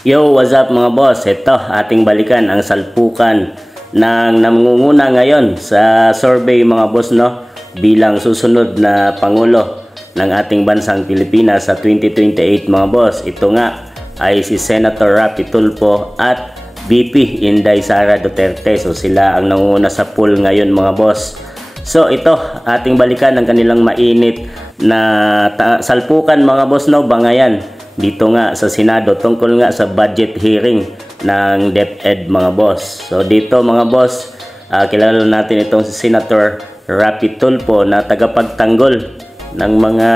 Yo, what's up mga boss? Ito, ating balikan ang salpukan ng namunguna ngayon sa survey mga boss, no? Bilang susunod na Pangulo ng ating bansang Pilipinas sa 2028 mga boss. Ito nga ay si Senator Rapi Tulfo at VP Inday Sara Duterte. So sila ang nangunguna sa poll ngayon mga boss. So ito, ating balikan ang kanilang mainit na salpukan mga boss, no? Bangayan dito nga sa Senado tungkol nga sa budget hearing ng DepEd mga boss. So dito mga boss, kilala natin itong si Senator Rapi Tulfo na tagapagtanggol ng mga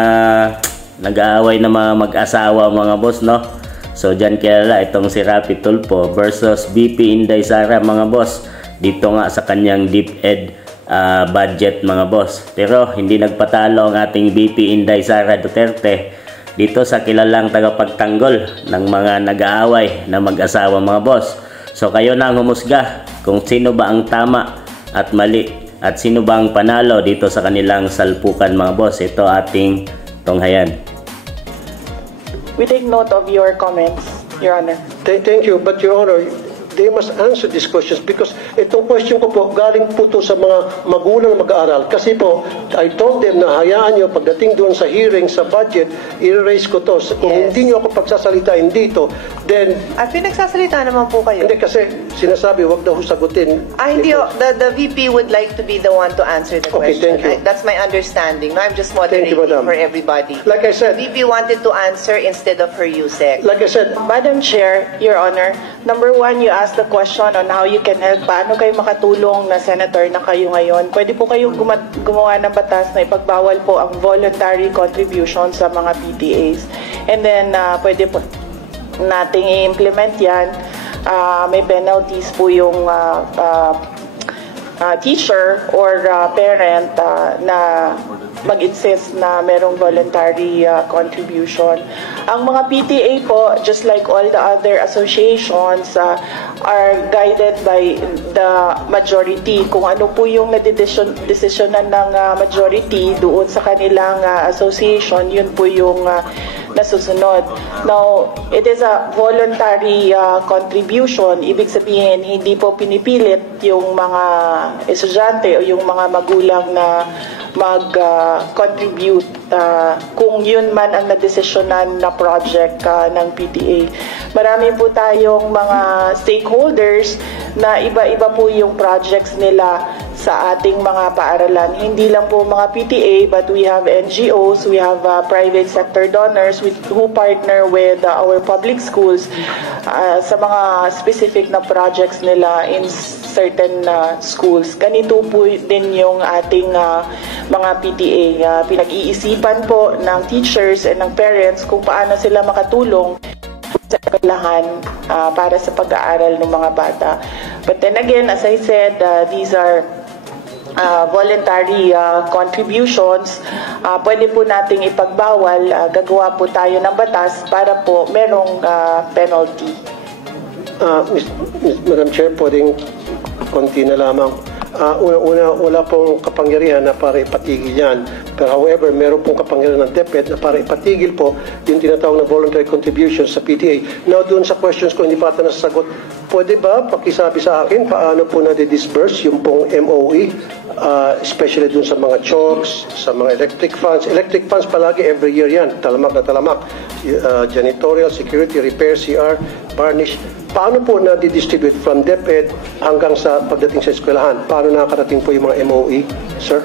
nag-aaway na mga mag-asawa mga boss, no? So dyan kilala itong si Rapi Tulfo versus VP Inday Sara mga boss dito nga sa kanyang DepEd budget mga boss. Pero hindi nagpatalo ang ating VP Inday Sara Duterte dito sa kilalang tagapagtanggol ng mga nag-aaway na mag-asawa mga boss. So kayo na ang humusga kung sino ba ang tama at mali at sino ba ang panalo dito sa kanilang salpukan mga boss. Ito ating tunghayan. We take note of your comments, Your Honor. Thank you, but Your Honor, they must answer these questions because itong question ko po galing po to sa mga magulang mag-aaral. Kasi po, I told them na hayaan nyo pagdating doon sa hearing sa budget, i-raise ko to. Kung hindi nyo ako pagsasalitain dito, then... Pinagsasalita naman po kayo. Hindi kasi sinasabi, wag daw sagutin. Hindi, the VP would like to be the one to answer the Okay, question. thank you. That's my understanding. No, I'm just moderating Madam. for everybody. Like I said... The VP wanted to answer instead of her USEC. Like I said... Madam Chair, Your Honor, number one, you asked the question on how you can help. Paano kayo makatulong na senator na kayo ngayon? Pwede po kayong gumawa ng batas na ipagbawal po ang voluntary contribution sa mga PTAs. And then, pwede po nating i-implement yan. May penalties po yung teacher or parent na mag-insist na merong voluntary contribution. Ang mga PTA po, just like all the other associations, are guided by the majority. Kung ano po yung nadedesisyonan ng majority doon sa kanilang association, yun po yung nasusunod. Now, it is a voluntary contribution. Ibig sabihin, hindi po pinipilit yung mga estudyante o yung mga magulang na mag-contribute kung yun man ang nadesisyonan na project ng PTA. Marami po tayong mga stakeholders na iba-iba po yung projects nila sa ating mga paaralan. Hindi lang po mga PTA, but we have NGOs, we have private sector donors who partner with our public schools sa mga specific na projects nila in certain schools. Ganito po din yung ating mga PTA. Pinag-iisipan po ng teachers and ng parents kung paano sila makatulong sa eskwelahan para sa pag-aaral ng mga bata. But then again, as I said, these are voluntary contributions. Pwede po nating ipagbawal. Gagawa po tayo ng batas para po merong penalty. Madam Chair, pwedeng konti na lamang. Una, wala pong kapangyarihan na para ipatigil yan. Pero however, meron pong kapangyarihan ng DepEd na para ipatigil po yung tinatawag na voluntary contributions sa PTA. Now, doon sa questions ko, hindi pa ata nasasagot. Pwede ba pakisabi sa akin paano po na-disburse yung pong MOE, especially doon sa mga CHOCs, sa mga electric funds. Electric funds palagi every year yan, talamak na talamak. Janitorial, security, repair, CR, varnish. Paano po na-distribute from DepEd hanggang sa pagdating sa eskwelahan? Paano nakakarating po yung mga MOE, sir?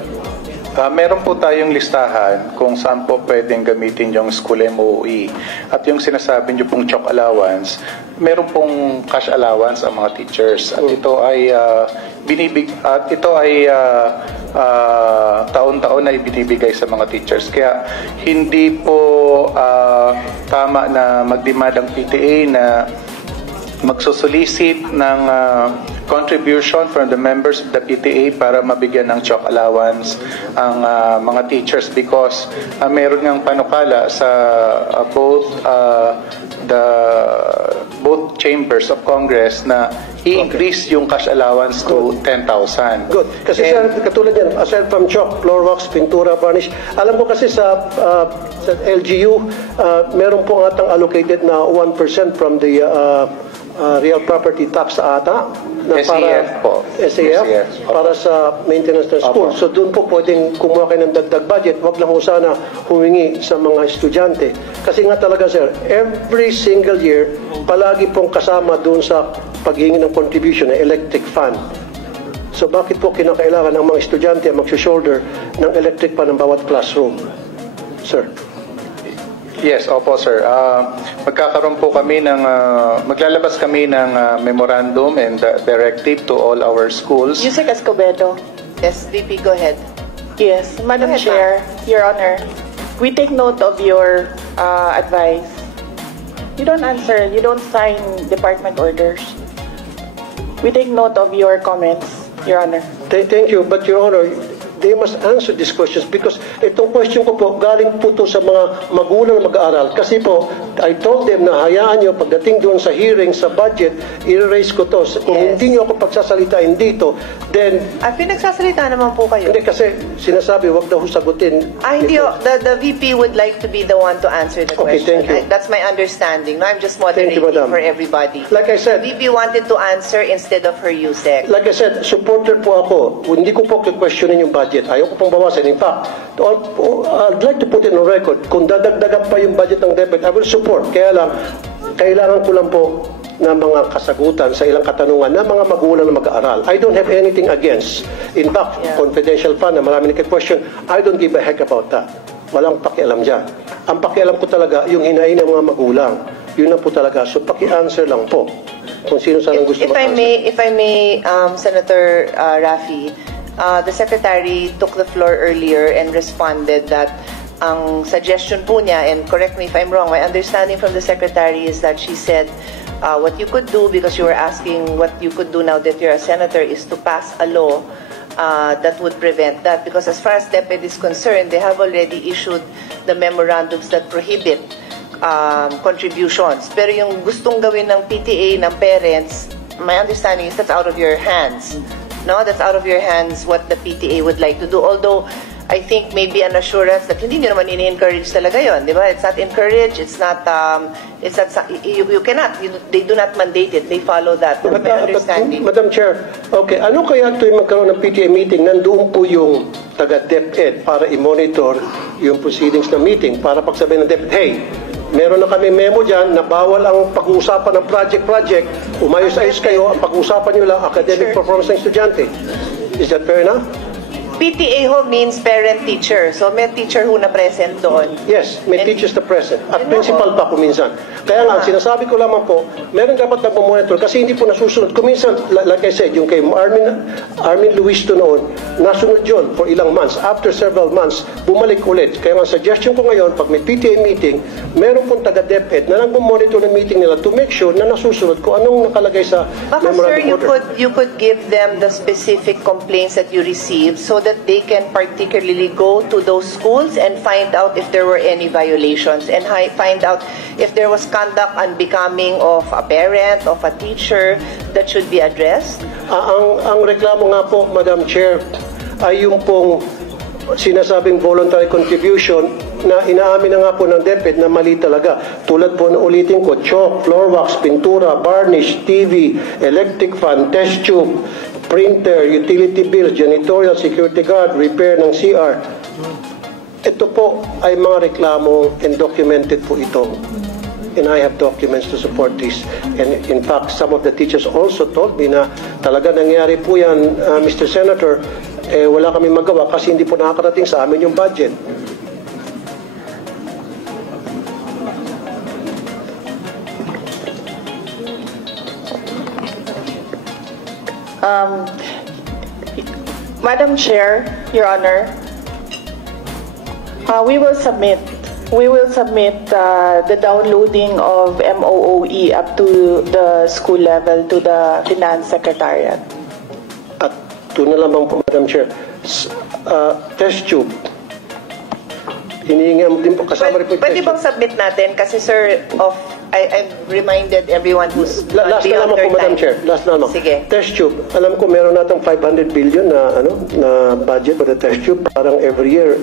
Meron po tayong listahan kung saan po pwedeng gamitin yung school MOE. At yung sinasabi nyo pong chalk allowance, meron pong cash allowance ang mga teachers. At ito ay taon-taon na ibinibigay sa mga teachers. Kaya hindi po tama na mag-demand ang PTA na magsusolicit ng contribution from the members of the PTA para mabigyan ng chalk allowance ang mga teachers because meron ngang panukala sa both chambers of Congress na i-increase yung cash allowance to 10,000. Good. Kasi sir, katulad yan, aside from chalk, floor wax, pintura, varnish, alam mo kasi sa LGU, meron po atang allocated na 1% from the real property tax sa ata na SAF po. SAF SAF, opo. para sa maintenance ng school. Opo. So doon po pwedeng kumuha kayo ng dagdag budget. Wag lang ho sana humingi sa mga estudyante. Kasi nga talaga sir, every single year, palagi pong kasama doon sa paghingi ng contribution ng electric fan. So bakit po kinakailangan ng mga estudyante mag-shoulder ng electric fan ng bawat classroom? Sir. Yes, opo sir. Magkakaroon po kami ng, maglalabas kami ng memorandum and directive to all our schools. Yusek Escobedo. Yes, VP, go ahead. Yes, Madam Go ahead, Chair, Your Honor, we take note of your advice. You don't answer, you don't sign department orders. We take note of your comments, Your Honor. Thank you, but Your Honor, they must answer these questions because itong question ko po, galing po to sa mga magulang na mag-aaral. Kasi po, I told them na hayaan nyo, pagdating doon sa hearing, sa budget, i-raise ko to. Kung Yes. hindi nyo ako pagsasalitain dito, then, Pinagsasalita naman po kayo. hindi kasi sinasabi, wag daw sagutin. Hindi, the VP would like to be the one to answer the Okay, question. thank you. That's my understanding. No, I'm just Thank you, moderating Madam. for everybody. Like I said, The VP wanted to answer instead of her USEC. Like I said, supporter po ako. Hindi ko po questionin yung budget. Ayaw ko pong bawasan. In fact, I'd like to put it on record. Kung dadagdagan pa yung budget ng DepEd, I will support. Kaya lang, kailangan ko lang po ng mga kasagutan sa ilang katanungan ng mga magulang na mag-aaral. I don't have anything against. In fact, confidential fund na marami nagka-question, I don't give a heck about that. Walang pakialam dyan. Ang pakialam ko talaga, yung hinain ng mga magulang. Yun lang po talaga. So, paki-answer lang po. Kung sino sanang gusto If mag-answer. I may, Senator Rafi, the Secretary took the floor earlier and responded that ang suggestion po niya, and correct me if I'm wrong, my understanding from the Secretary is that she said what you could do, because you were asking what you could do now that you're a Senator, is to pass a law that would prevent that. Because as far as DepEd is concerned, they have already issued the memorandums that prohibit contributions. Pero yung gustong gawin ng PTA, ng parents, my understanding is that's out of your hands. No, that's out of your hands what the PTA would like to do. Although, I think maybe an assurance that hindi nyo naman ini-encourage talaga yon, di ba? It's not encouraged, it's not, you cannot, they do not mandate it, they follow that. But my understanding. Madam Chair, okay, ano kaya tuwing magkaroon ng PTA meeting, nandoon po yung taga-DepEd para i-monitor yung proceedings ng meeting, para pagsabihin ng DepEd, hey, meron na kami memo dyan na bawal ang pag-uusapan ng project, umayos-ayos kayo, ang pag-uusapan nyo lang academic performance ng estudyante. Is that fair enough? PTA ho means parent-teacher. So may teacher ho na present doon. Yes, may And- teachers na present. At And principal pa kuminsan. Kaya nga, sinasabi ko lamang po, meron dapat nagmamonitor kasi hindi po nasusunod. Kuminsan, like I said, yung kay Armin Luisto noon, nasunod yun for ilang months. After several months, bumalik ulit. Kaya nga, suggestion ko ngayon, pag may PTA meeting, meron pong taga-DepEd na nagmamonitor ng meeting nila to make sure na nasusunod kung anong nakalagay sa Baka sir, memorandum order. you could give them the specific complaints that you received so that they can particularly go to those schools and find out if there were any violations and find out if there was conduct unbecoming of a parent, of a teacher that should be addressed. Ang reklamo nga po, Madam Chair, ay yung pong sinasabing voluntary contribution na inaamin na nga po ng DepEd na mali talaga. Tulad po na ulitin ko, chalk, floor wax, pintura, varnish, TV, electric fan, test tube, printer, utility bills, janitorial, security guard, repair ng CR. Ito po ay mga reklamo and documented po ito. And I have documents to support this. And in fact, some of the teachers also told me na talaga nangyari po yan, Mr. Senator, wala kami magawa kasi hindi po nakakarating sa amin yung budget. Madam Chair, Your Honor, we will submit the downloading of MOOE up to the school level to the Finance Secretariat. At doon na lamang po, Madam Chair, test tube. Hinihingi din po, kasama rin po yung Pwede test bang tube. submit natin? Kasi sir, I've reminded everyone who's Last na beyond lamang their po, Madam time. Chair. Last na lamang. Sige. Test tube. Alam ko meron natang 500 billion na budget for the test tube. Parang every year,